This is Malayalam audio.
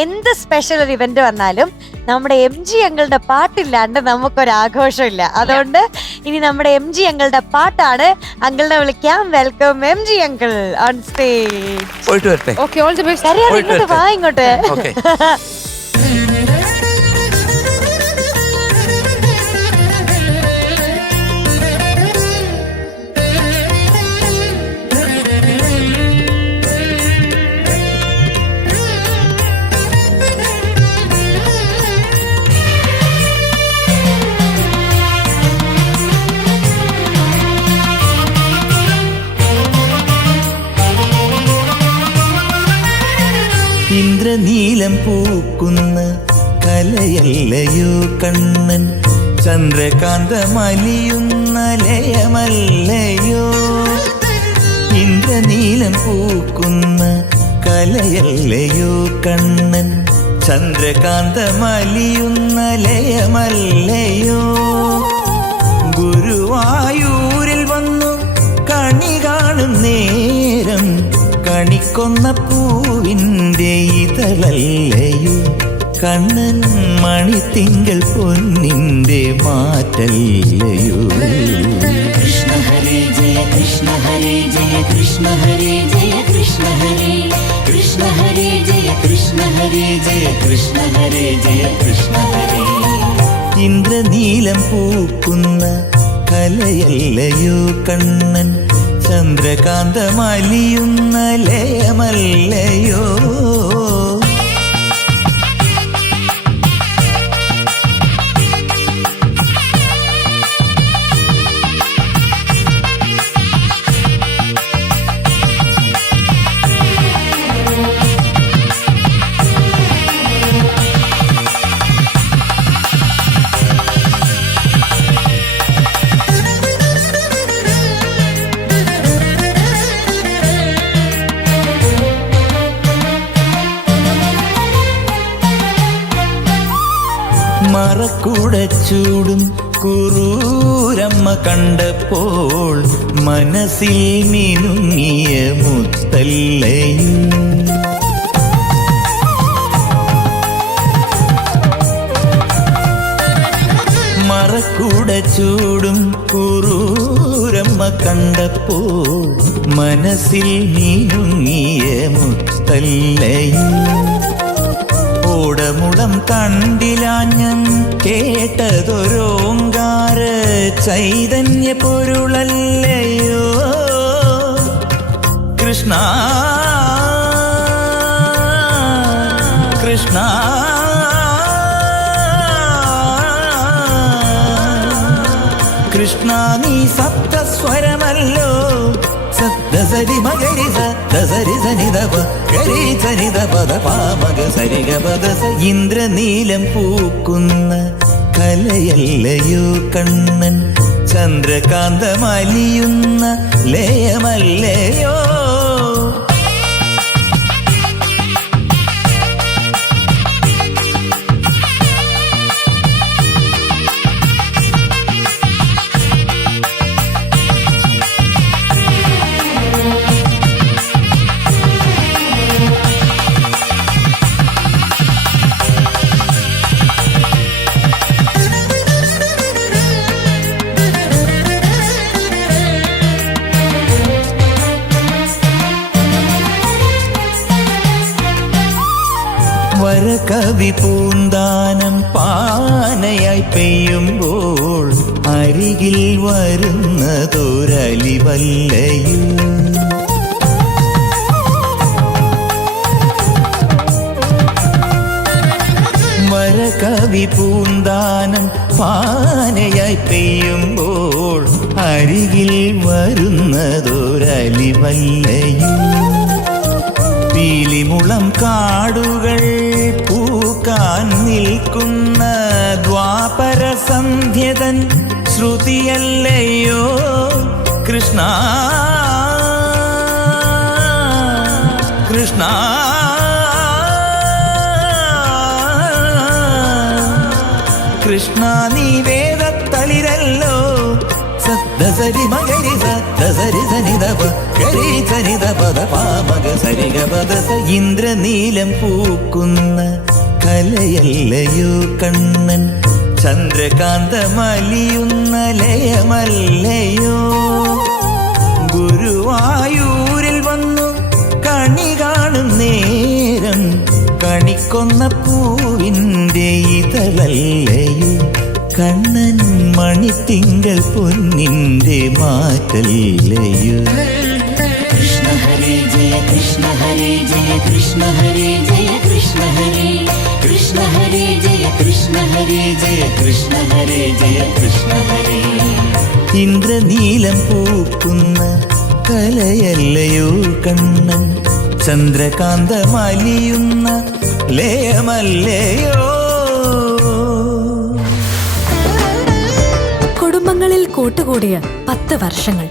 എന്ത് സ്പെഷ്യൽ ഒരു ഇവന്റ് വന്നാലും നമ്മുടെ എം ജി അങ്ങളുടെ പാട്ടില്ലാണ്ട് നമുക്കൊരാഘോഷമില്ല. അതുകൊണ്ട് ഇനി നമ്മുടെ എം ജി അങ്ങളുടെ പാട്ടാണ് അങ്കിളിനെ വിളിക്കാം. Welcome M G uncle on stage all the best വാ ഇങ്ങോട്ട്. ഇന്ദ്രനീലം പൂക്കുന്ന കലയല്ലയോ കണ്ണൻ? ചന്ദ്രകാന്തമലിയുന്ന ലയമല്ലയോ? ഇന്ദ്രനീലം പൂക്കുന്ന കലയല്ലയോ കണ്ണൻ? ചന്ദ്രകാന്തമലിയുന്ന ലയമല്ലയോ? ഗുരുവായൂരിൽ വന്നു കണി കാണും നേരം. കണിക്കൊന്ന പൂവിന്റെ ഇതളല്ലയോ? കണ്ണൻ മണി മണിത്തിങ്കൾ പൊന്നിന്റെ മാറ്റല്ലയോ? കൃഷ്ണ ഹരേ ജയ കൃഷ്ണ ഹരേ ജയ കൃഷ്ണ ഹരേ ജയ കൃഷ്ണ ഹരേ കൃഷ്ണ ഹരേ ജയ കൃഷ്ണ ഹരേ ജയ കൃഷ്ണ ഹരേ ജയ കൃഷ്ണ ഹരേ ഇന്ദ്രനീലം പൂക്കുന്ന കലയല്ലയോ കണ്ണൻ? ചന്ദ്രകാന്തമലിയുന്ന ലയമല്ലയോ? മറക്കുടച്ചൂടും കുറൂരമ്മ കണ്ടപ്പോൾ മനസ്സിൽ മിനുങ്ങിയ മുത്തല്ലയും. മറക്കുടച്ചൂടും കുറൂരമ്മ കണ്ടപ്പോൾ മനസ്സിൽ മിനുങ്ങിയ മുത്തല്ലയും. ഓടമുളം കണ്ടിലാഞ്ഞൻ കേട്ടതൊരോങ്കാര ചൈതന്യ പൊരുളല്ലയോ കൃഷ്ണ കൃഷ്ണ. കൃഷ്ണ നീ സപ്തസ്വരമല്ലോ. സരി മകരി സരി സനിതപ ഗരി സനിതപ മക സരിഗ പദ ഇന്ദ്രനീലം പൂക്കുന്ന കലയല്ലയോ കണ്ണൻ ചന്ദ്രകാന്തമലിയുന്ന ലയമല്ലയോ വരകവി പൂന്താനം പാനയായി പെയ്യുമ്പോൾ അരികിൽ വരുന്നതൊരലി വല്ലയും വരകവി പൂന്താനം പാനയായി പെയ്യുമ്പോൾ അരികിൽ വരുന്നതൊരലിവല്ലയും. പീലിമുളം കാടുകൾ പൂക്കാൻ നിൽക്കുന്ന ദ്വാപരസന്ധ്യതൻ ശ്രുതിയല്ലയോ കൃഷ്ണ. കൃഷ്ണ. കൃഷ്ണ നീ വേദത്തളിരല്ലോ. സദ്ദസരി മകരി സദ്ദസരി സനിതപ കരി ദപ പദ പാമക സരിക ഇന്ദ്രനീലം പൂക്കുന്ന കലയല്ലയോ കണ്ണൻ? ചന്ദ്രകാന്തമലിയുന്ന ലയമല്ലയോ ഗുരുവായൂരിൽ വന്നു കണി കാണും നേരം. കണിക്കൊന്ന പൂവിന്റെ ഇതലല്ലയോ കണ്ണൻ മണിത്തിങ്കൾ പൊന്നിന്റെ മാറ്റല്ലയോ? ജയ കൃഷ്ണ ഹരേ ജയ കൃഷ്ണ ഹരേ ജയ കൃഷ്ണ ഹരേ കൃഷ്ണ ഹരേ ജയ കൃഷ്ണ ഹരേ ജയ കൃഷ്ണ ഹരേ ജയ കൃഷ്ണ ഹരേ ഇന്ദ്രനീലം പൂക്കുന്ന കലയല്ലയോ കണ്ണൻ? ചന്ദ്രകാന്ത മലിയുന്ന ലേയമല്ലയോ കുടുംബങ്ങളിൽ കൂട്ടുകൂടിയ പത്ത് വർഷങ്ങൾ.